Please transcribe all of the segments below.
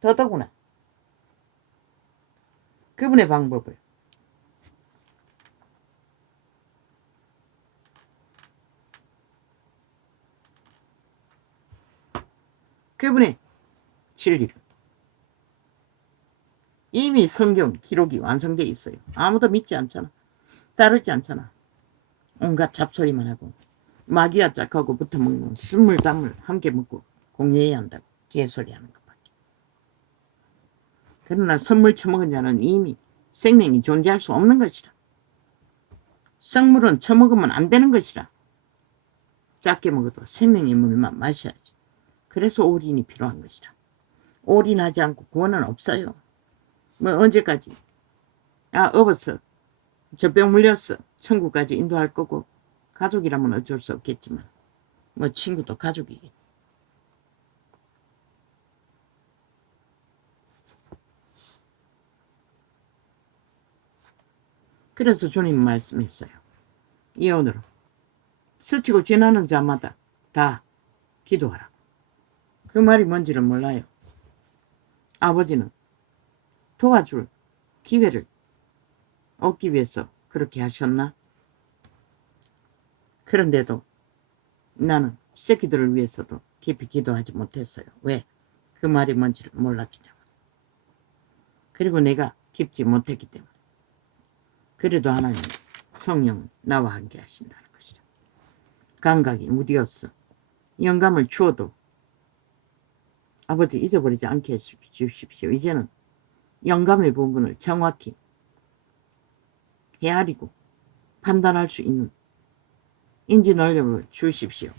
더더구나 그분의 방법을 그분의 진리를 이미 성경 기록이 완성되어 있어요. 아무도 믿지 않잖아. 따르지 않잖아. 온갖 잡소리만 하고 마귀와 짝하고 붙어먹는 쓴물단물 함께 먹고 공유해야 한다고 개소리하는 것밖에. 그러나 선물 처먹은 자는 이미 생명이 존재할 수 없는 것이라. 성물은 처먹으면 안 되는 것이라. 작게 먹어도 생명의 물만 마셔야지. 그래서 올인이 필요한 것이라. 올인하지 않고 구원은 없어요. 뭐 언제까지 업었어 저 병 물렸어 천국까지 인도할 거고 가족이라면 어쩔 수 없겠지만 뭐 친구도 가족이겠지. 그래서 주님 말씀했어요. 예언으로 스치고 지나는 자마다 다 기도하라고. 그 말이 뭔지를 몰라요. 아버지는 도와줄 기회를 얻기 위해서 그렇게 하셨나? 그런데도 나는 새끼들을 위해서도 깊이 기도하지 못했어요. 왜? 그 말이 뭔지를 몰랐기 때문에. 그리고 내가 깊지 못했기 때문에. 그래도 하나님 성령은 나와 함께 하신다는 것이다. 감각이 무디었어. 영감을 주어도 아버지 잊어버리지 않게 해주십시오. 이제는 영감의 부분을 정확히 헤아리고 판단할 수 있는 인지 능력을 주십시오.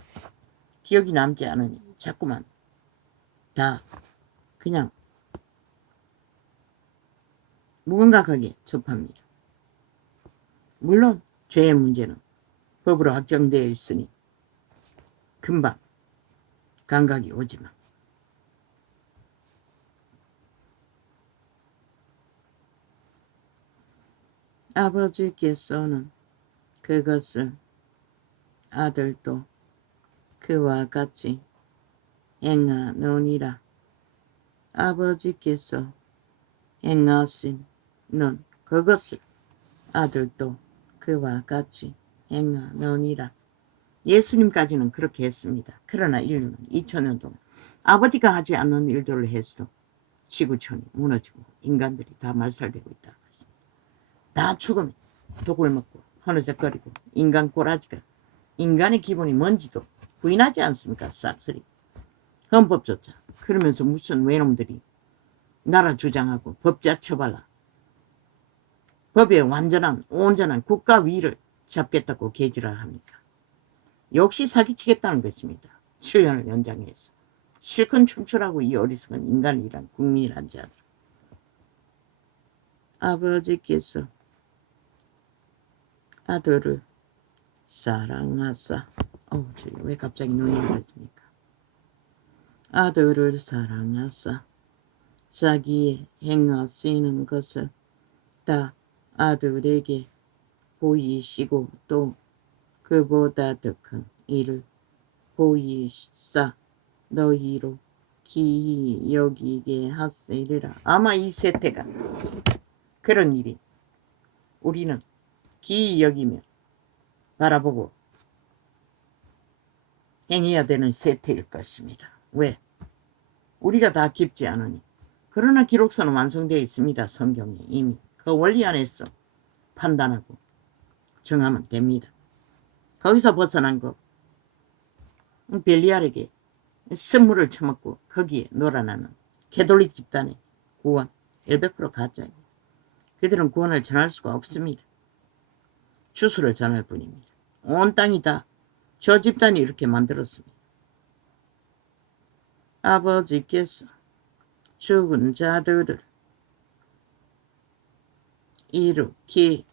기억이 남지 않으니 자꾸만 다 그냥 무감각하게 접합니다. 물론 죄의 문제는 법으로 확정되어 있으니 금방 감각이 오지만 아버지께서는 그것을 아들도 그와 같이 행하노니라. 아버지께서 행하신 그것을 아들도 그와 같이 행하노니라. 예수님까지는 그렇게 했습니다. 그러나 인류는 2000년 동안 아버지가 하지 않는 일들을 해서 지구촌이 무너지고 인간들이 다 말살되고 있다는 것입니다. 다 죽으면 독을 먹고 허느적거리고 인간 꼬라지가 인간의 기본이 뭔지도 부인하지 않습니까? 싹쓸이 헌법조차. 그러면서 무슨 외놈들이 나라 주장하고 법자 처발라 법의 온전한 국가 위를 잡겠다고 개지랄합니까? 역시 사기치겠다는 것입니다. 7년을 연장해서 실컷 춤추라고 이 어리석은 인간이란 국민이란 자들. 아버지께서 아들을 사랑하사 왜 갑자기 눈이 멀어지니까. 아들을 사랑하사 자기의 행하시는 것을 다 아들에게 보이시고 또 그보다 더 큰 일을 보이사 너희로 기이 여기게 하시리라. 아마 이 세태가 그런 일이 우리는 기이 여기며 바라보고 행해야 되는 세태일 것입니다. 왜? 우리가 다 깊지 않으니. 그러나 기록서는 완성되어 있습니다. 성경이 이미 그 원리 안에서 판단하고 정하면 됩니다. 거기서 벗어난 거 벨리알에게 선물을 처먹고 거기에 놀아나는 캐톨릭 집단의 구원 100% 가짜입니다. 그들은 구원을 전할 수가 없습니다. 주수를 전할 뿐입니다. 온 땅이 다 저 집단이 이렇게 만들었습니다. 아버지께서 죽은 자들을 일으키실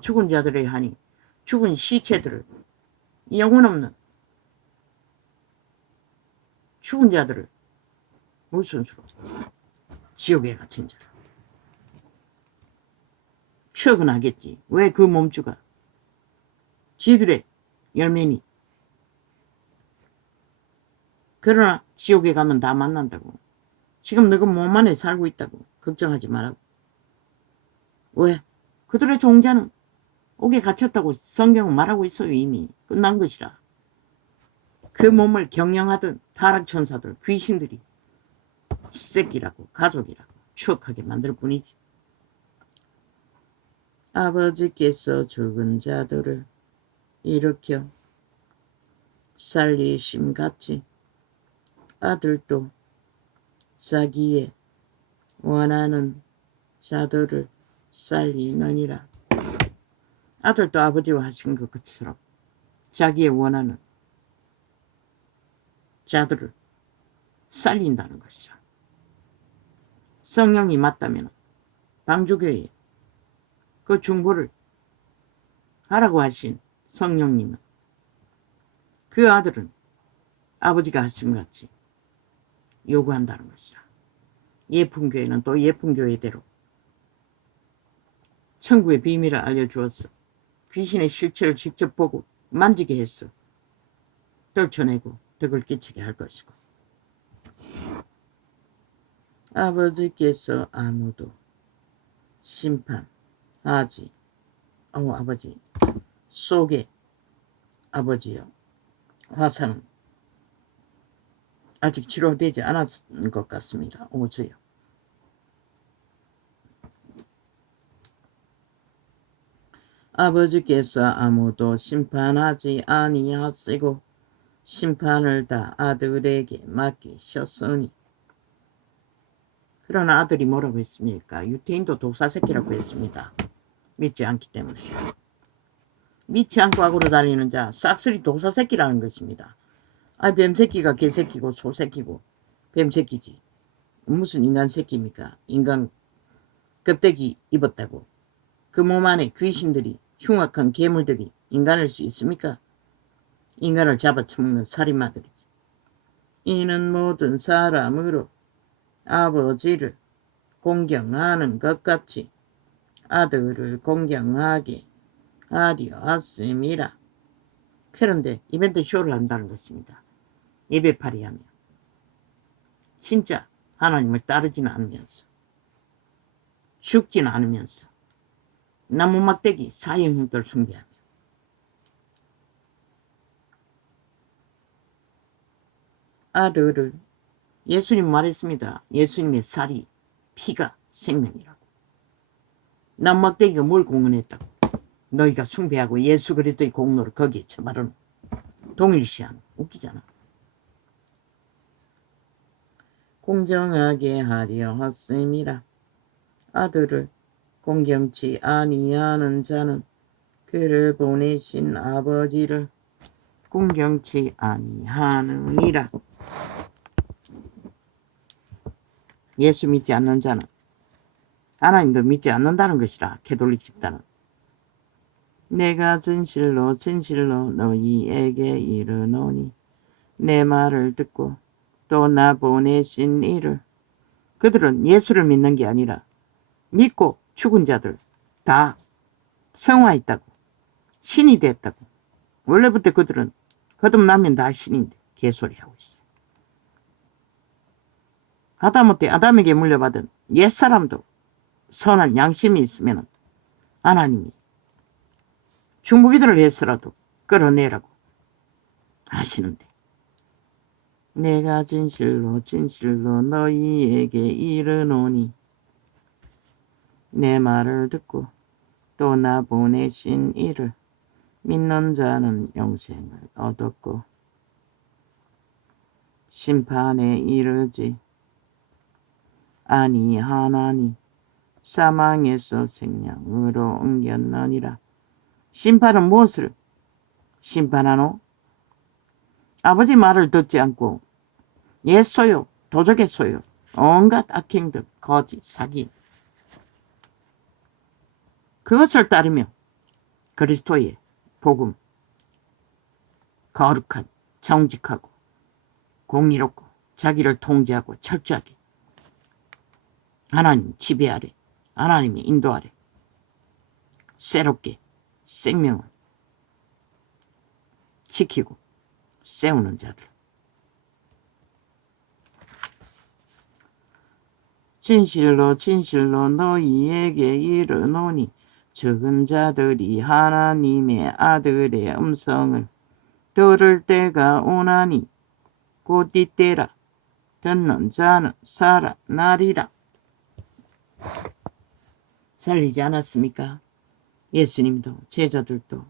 죽은 자들이 하니 죽은 시체들을 영혼 없는 죽은 자들을 무슨 수로 지옥에 갇힌 자라 추억은 하겠지. 왜 그 몸주가 지들의 열매니 그러나 지옥에 가면 다 만난다고. 지금 너가 몸 안에 살고 있다고. 걱정하지 말라고. 왜? 그들의 종자는 옥에 갇혔다고 성경은 말하고 있어요. 이미 끝난 것이라. 그 몸을 경영하던 타락천사들, 귀신들이 새끼라고 가족이라고 추억하게 만들 뿐이지. 아버지께서 죽은 자들을 일으켜 살리심같이 아들도 자기의 원하는 자들을 살리느니라. 아들도 아버지와 하신 것처럼 자기의 원하는 자들을 살린다는 것이죠. 성령이 맞다면 방주교회에 그 중보를 하라고 하신 성령님은 그 아들은 아버지가 하신 것 같이 요구한다는 것이라. 예쁜 교회는 또 예쁜 교회대로 천국의 비밀을 알려주었어. 귀신의 실체를 직접 보고 만지게 했어. 떨쳐내고 덕을 끼치게 할 것이고. 아버지께서 아무도 심판하지. 아버지 속에 아버지여. 화상은 아직 치료되지 않았는 것 같습니다. 오주여. 아버지께서 아무도 심판하지 아니하시고 심판을 다 아들에게 맡기셨으니. 그러나 아들이 뭐라고 했습니까? 유태인도 독사새끼라고 했습니다. 믿지 않기 때문에. 믿지 않고 악으로 달리는 자 싹쓸이 독사새끼라는 것입니다. 뱀새끼가 개새끼고 소새끼고 뱀새끼지. 무슨 인간 새끼입니까? 인간 껍데기 입었다고. 그 몸 안에 귀신들이 흉악한 괴물들이 인간일 수 있습니까? 인간을 잡아쳐먹는 살인마들이지. 이는 모든 사람으로 아버지를 공경하는 것 같이 아들을 공경하게 하려 왔음이라. 그런데 이벤트 쇼를 한다는 것입니다. 예배팔이하며 진짜 하나님을 따르지는 않으면서 죽지는 않으면서 나무 막대기 사형형들 숭배하며 아들을 예수님 말했습니다. 예수님의 살이 피가 생명이라고. 나무 막대기가 뭘 공헌했다고. 너희가 숭배하고 예수 그리스도의 공로를 거기에 처바르는 동일시하는. 웃기잖아. 공정하게 하려 하심이라. 아들을 공경치 아니하는 자는 그를 보내신 아버지를 공경치 아니하느니라. 예수 믿지 않는 자는 하나님도 믿지 않는다는 것이라. 캐톨릭 집단은. 내가 진실로 진실로 너희에게 이르노니 내 말을 듣고 또 나 보내신 이를. 그들은 예수를 믿는 게 아니라 믿고 죽은 자들 다 성화했다고. 신이 됐다고. 원래부터 그들은 거듭나면 다 신인데 개소리하고 있어요. 하다못해 아담에게 물려받은 옛사람도 선한 양심이 있으면 하나님이 중보기도를 해서라도 끌어내라고 하시는데, 내가 진실로 진실로 너희에게 이르노니 내 말을 듣고 또 나 보내신 이를 믿는 자는 영생을 얻었고 심판에 이르지 아니하나니 사망에서 생명으로 옮겼느니라. 심판은 무엇을 심판하노? 아버지 말을 듣지 않고 옛 소요, 도적의 소요, 온갖 악행들, 거짓, 사기, 그것을 따르며 그리스도의 복음, 거룩한, 정직하고 공의롭고 자기를 통제하고 철저하게 하나님 지배 아래, 하나님의 인도 아래 새롭게 생명을 지키고 세우는 자들. 진실로 진실로 너희에게 이르노니 적은 자들이 하나님의 아들의 음성을 들을 때가 오나니 곧 이때라. 듣는 자는 살아나리라. 살리지 않았습니까? 예수님도 제자들도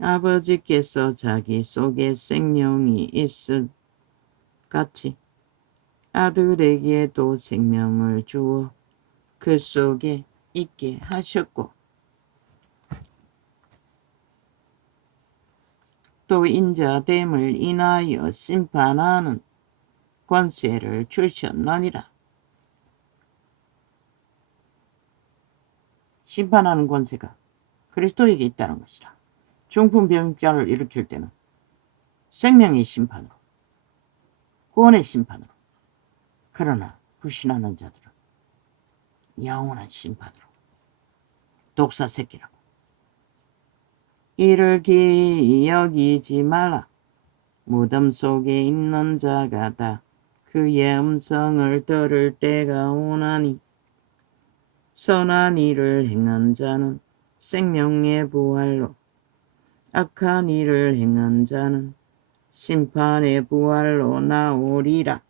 아버지께서 자기 속에 생명이 있을 같이 아들에게도 생명을 주어 그 속에 있게 하셨고 또 인자됨을 인하여 심판하는 권세를 주셨느니라. 심판하는 권세가 그리스도에게 있다는 것이라. 중풍병자를 일으킬 때는 생명의 심판으로, 구원의 심판으로, 그러나 불신하는 자들은 영원한 심판으로, 독사 새끼라고. 이를 기여기지 말라. 무덤 속에 있는 자가 다 그의 음성을 들을 때가 오나니 선한 일을 행한 자는 생명의 부활로, 악한 일을 행한 자는 심판의 부활로 나오리라.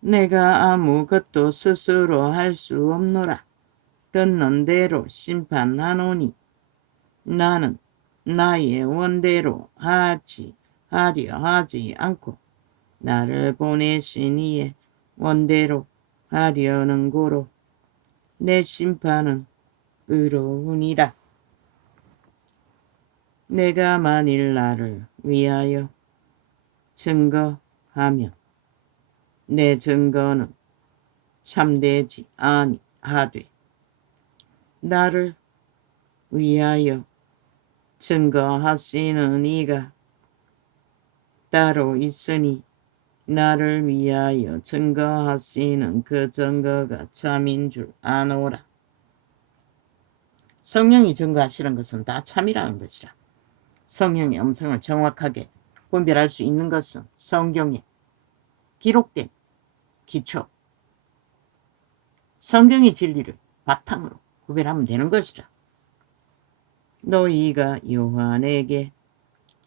내가 아무것도 스스로 할 수 없노라. 듣는 대로 심판하노니 나는 나의 원대로 하려 하지 않고 나를 보내신 이의 원대로 하려는 고로 내 심판은 의로우니라. 내가 만일 나를 위하여 증거하면 내 증거는 참되지 아니하되 나를 위하여 증거하시는 이가 따로 있으니 나를 위하여 증거하시는 그 증거가 참인 줄 아노라. 성령이 증거하시는 것은 다 참이라는 것이라. 성령의 음성을 정확하게 분별할 수 있는 것은 성경에 기록된 기초, 성경의 진리를 바탕으로 구별하면 되는 것이라. 너희가 요한에게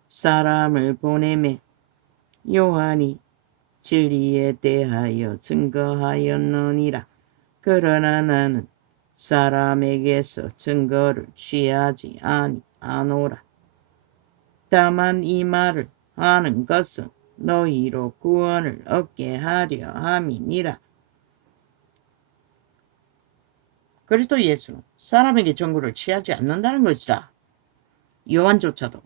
사람을 보내매 요한이 진리에 대하여 증거하였느니라. 그러나 나는 사람에게서 증거를 취하지 아니하노라. 다만 이 말을 하는 것은 너희로 구원을 얻게 하려 함이니라. 그리스도 예수는 사람에게 증거를 취하지 않는다는 것이라. 요한조차도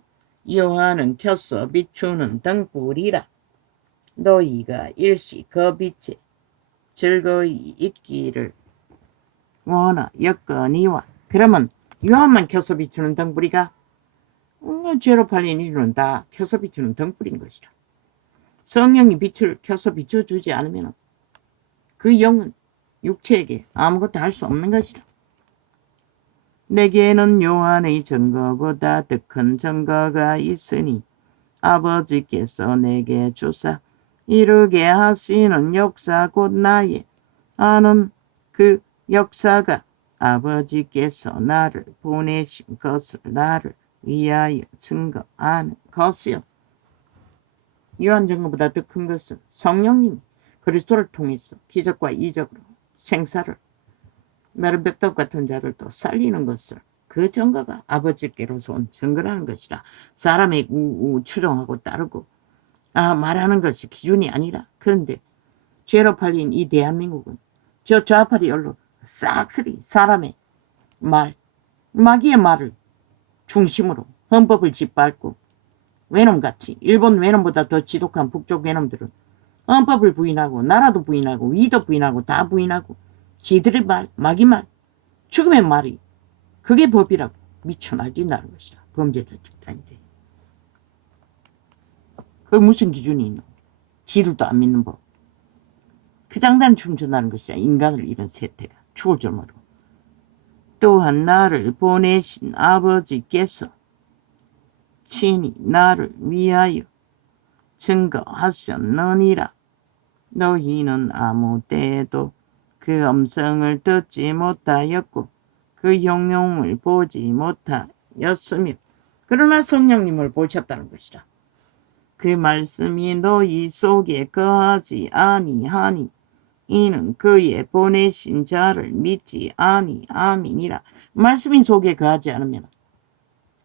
요한은 켜서 비추는 등불이라. 너희가 일시 그 빛에 즐거이 있기를 원하였거니와. 그러면 요한만 켜서 비추는 등불이가 죄로 팔린 이들은 다 켜서 비추는 등불인 것이라. 성령이 빛을 켜서 비춰주지 않으면 그 영은 육체에게 아무것도 할 수 없는 것이라. 내게는 요한의 증거보다 더 큰 증거가 있으니 아버지께서 내게 주사 이루게 하시는 역사 곧 나의 아는 그 역사가 아버지께서 나를 보내신 것을 나를 위하여 증거하는 것이요. 요한 증거보다 더 큰 것은 성령님이 그리스도를 통해서 기적과 이적으로 생사를 메른 백덕 같은 자들도 살리는 것을, 그 증거가 아버지께로서 온 증거라는 것이라. 사람의 추종하고 따르고 말하는 것이 기준이 아니라. 그런데 죄로 팔린 이 대한민국은 저 좌파리 언론 싹쓸이 사람의 말, 마귀의 말을 중심으로 헌법을 짓밟고 외놈같이, 일본 외놈보다 더 지독한 북쪽 외놈들은 헌법을 부인하고 나라도 부인하고 위도 부인하고 다 부인하고 지들의 말, 마귀 말, 죽음의 말이 그게 법이라고 미쳐 날뛴다는 것이라. 범죄자 집단인데 그 무슨 기준이 있노? 지들도 안 믿는 법. 그 장단 춤춘다는 것이야. 인간을 이런 세태가 죽을 줄 모르고. 또한 나를 보내신 아버지께서 친히 나를 위하여 증거하셨느니라. 너희는 아무 때에도 그 음성을 듣지 못하였고 그 형용을 보지 못하였으며 그러나 성령님을 보셨다는 것이라. 그 말씀이 너희 속에 거하지 아니하니 이는 그의 보내신 자를 믿지 아니함이니라. 말씀이 속에 거하지 않으면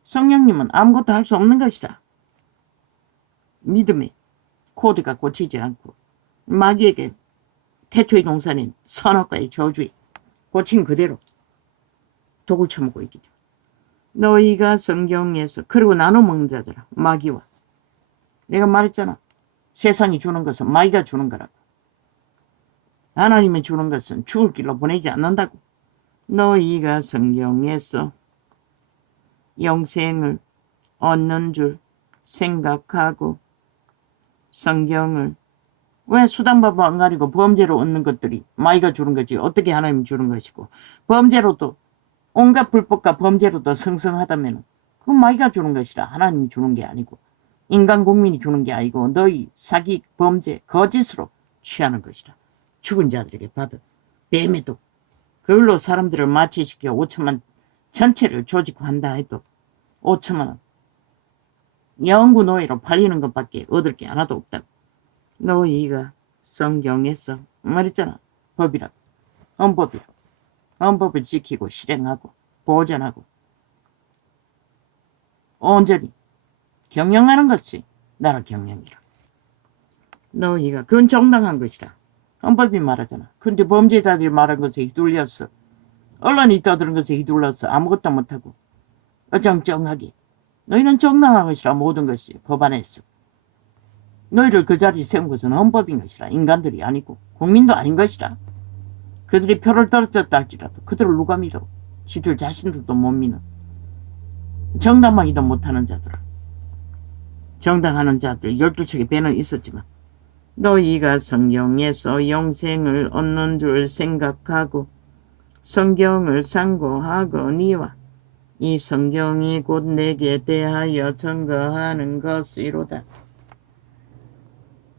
성령님은 아무것도 할 수 없는 것이라. 믿음에 코드가 꽂히지 않고 마귀에게 태초의 동산인 선악과의 저주에 꽂힌 그대로 독을 처먹고 있기 때문에 너희가 성경에서 그리고 나눠 먹는 자들아 마귀와 내가 말했잖아. 세상이 주는 것은 마귀가 주는 거라고. 하나님이 주는 것은 죽을 길로 보내지 않는다고. 너희가 성경에서 영생을 얻는 줄 생각하고 성경을 왜 수단바보 안 가리고 범죄로 얻는 것들이 마귀가 주는 거지 어떻게 하나님이 주는 것이고 범죄로도 온갖 불법과 범죄로도 성성하다면 그건 마귀가 주는 것이라 하나님이 주는 게 아니고 인간 국민이 주는 게 아니고 너희 사기 범죄 거짓으로 취하는 것이라. 죽은 자들에게 받은 뱀에도 그걸로 사람들을 마취시켜 5천만 전체를 조직한다 해도 5천만 원 영구 노예로 팔리는 것밖에 얻을 게 하나도 없다고. 너희가 성경에서 말했잖아. 법이라고. 헌법이라고. 헌법을 지키고 실행하고 보존하고 온전히 경영하는 것이 나라 경영이라. 너희가 그건 정당한 것이라. 헌법이 말하잖아. 근데 범죄자들이 말한 것에 휘둘렸어. 언론이 떠드는 것에 휘둘러서 아무것도 못하고 어정쩡하게 너희는 정당한 것이라. 모든 것이 법안에서 너희를 그 자리에 세운 것은 헌법인 것이라. 인간들이 아니고 국민도 아닌 것이라. 그들이 표를 떨어졌다 할지라도 그들을 누가 믿어. 지들 자신들도 못 믿는 정당하기도 못하는 자들아. 정당하는 자들 12척의 배는 있었지만 너희가 성경에서 영생을 얻는 줄 생각하고 성경을 상고하거니와 이 성경이 곧 내게 대하여 증거하는 것이로다.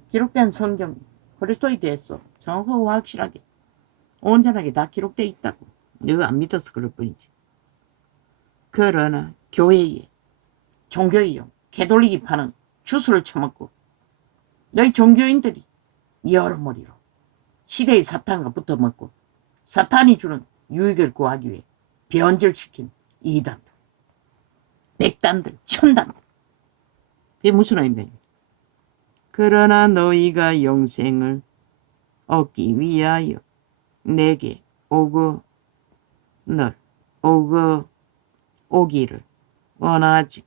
기록된 성경 그리스도에 대해서 정확하고 확실하게 온전하게 다 기록되어 있다고. 너가 안 믿어서 그럴 뿐이지. 그러나 교회에 종교이요 개돌리기 파는 주술을 처먹고 너희 종교인들이 여러머리로 시대의 사탄과 붙어먹고 사탄이 주는 유익을 구하기 위해 변절시킨 이단들, 백단들, 천단들. 그게 무슨 의미냐. 그러나 너희가 영생을 얻기 위하여 내게 오기를 원하지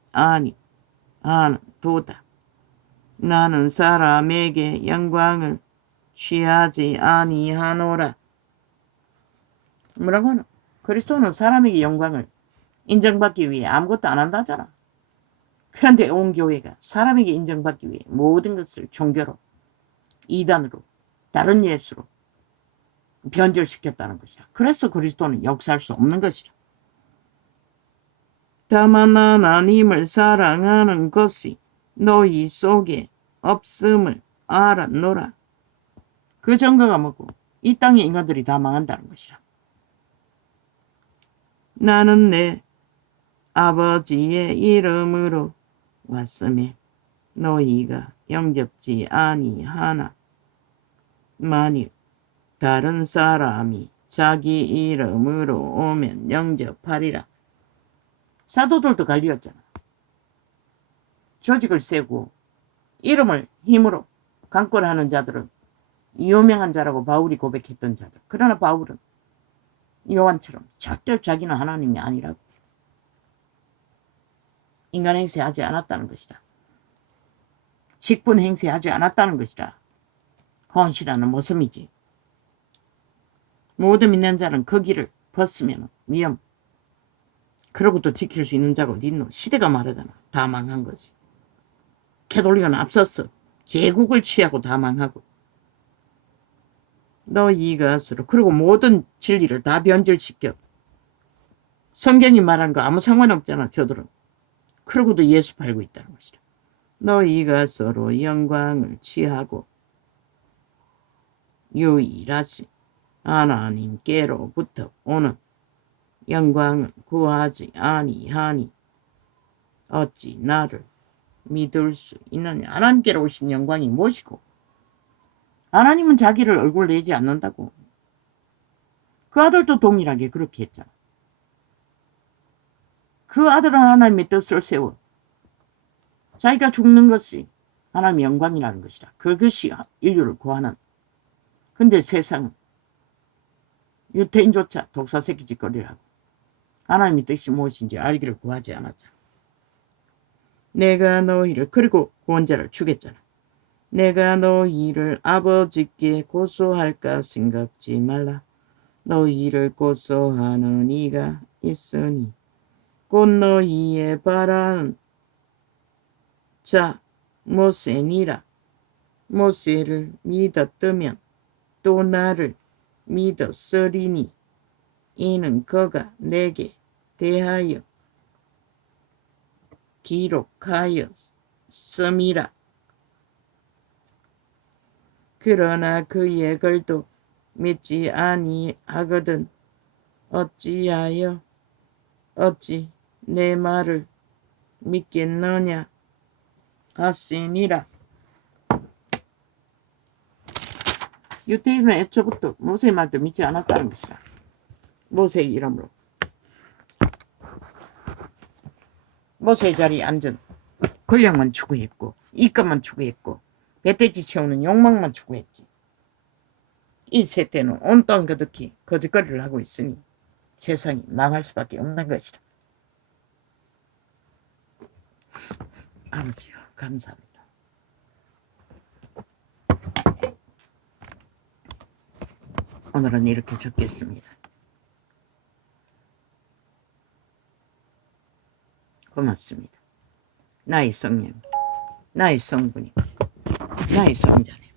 아니하는도다. 나는 사람에게 영광을 취하지 아니하노라. 뭐라고 하노? 그리스도는 사람에게 영광을 인정받기 위해 아무것도 안 한다잖아. 그런데 온 교회가 사람에게 인정받기 위해 모든 것을 종교로, 이단으로, 다른 예수로 변절시켰다는 것이라. 그래서 그리스도는 역사할 수 없는 것이라. 다만 하나님을 사랑하는 것이 너희 속에 없음을 알았노라. 그 증거가 뭐고? 이 땅의 인간들이 다 망한다는 것이라. 나는 내 아버지의 이름으로 왔음에 너희가 영접지 아니하나 만일 다른 사람이 자기 이름으로 오면 영접하리라. 사도들도 갈리었잖아. 조직을 세고 이름을 힘으로 강권하는 자들은 유명한 자라고 바울이 고백했던 자들. 그러나 바울은 요한처럼 절대로 자기는 하나님이 아니라고 인간 행세하지 않았다는 것이다. 직분 행세하지 않았다는 것이다. 헌신하는 모습이지. 모든 믿는 자는 그 길을 벗으면 위험. 그러고도 지킬 수 있는 자가 어디 있노? 시대가 말하잖아. 다 망한 거지. 캐톨릭은 앞섰어. 제국을 취하고 다 망하고. 너희가 서로 그리고 모든 진리를 다 변절시켜. 성경이 말한 거 아무 상관없잖아. 저들은. 그러고도 예수 팔고 있다는 것이다. 너희가 서로 영광을 취하고 유일하신 하나님께로부터 오는 영광을 구하지 아니하니 어찌 나를 믿을 수 있느냐. 하나님께로 오신 영광이 무엇이고, 하나님은 자기를 얼굴 내지 않는다고. 그 아들도 동일하게 그렇게 했잖아. 그 아들은 하나님의 뜻을 세워 자기가 죽는 것이 하나님의 영광이라는 것이라. 그것이 인류를 구하는. 근데 세상은 유태인조차 독사새끼 짓거리라고 하나님의 뜻이 무엇인지 알기를 구하지 않았잖아. 내가 너희를, 그리고 구원자를 주겠잖아. 내가 너희를 아버지께 고소할까 생각지 말라. 너희를 고소하는 이가 있으니 곧 너희의 바라는 자 모세니라. 모세를 믿었더면 또 나를 믿었으리니 이는 그가 내게 대하여 기록하였음이라. 그러나 그의 글도 믿지 아니하거든 어찌 내 말을 믿겠느냐 하시니라. 유태인은 애초부터 모세의 말도 믿지 않았다는 것이라. 모세의 이름으로 모세의 자리에 앉은 권력만 추구했고 이권만 추구했고 배돼지 채우는 욕망만 추구했지. 이 세대는 온통 그득히 거짓거리를 하고 있으니 세상이 망할 수밖에 없는 것이라. 아버지요, 감사합니다. 오늘은 이렇게 적겠습니다. 고맙습니다. 나의 성령, 나의 성분이, 나의 성자님,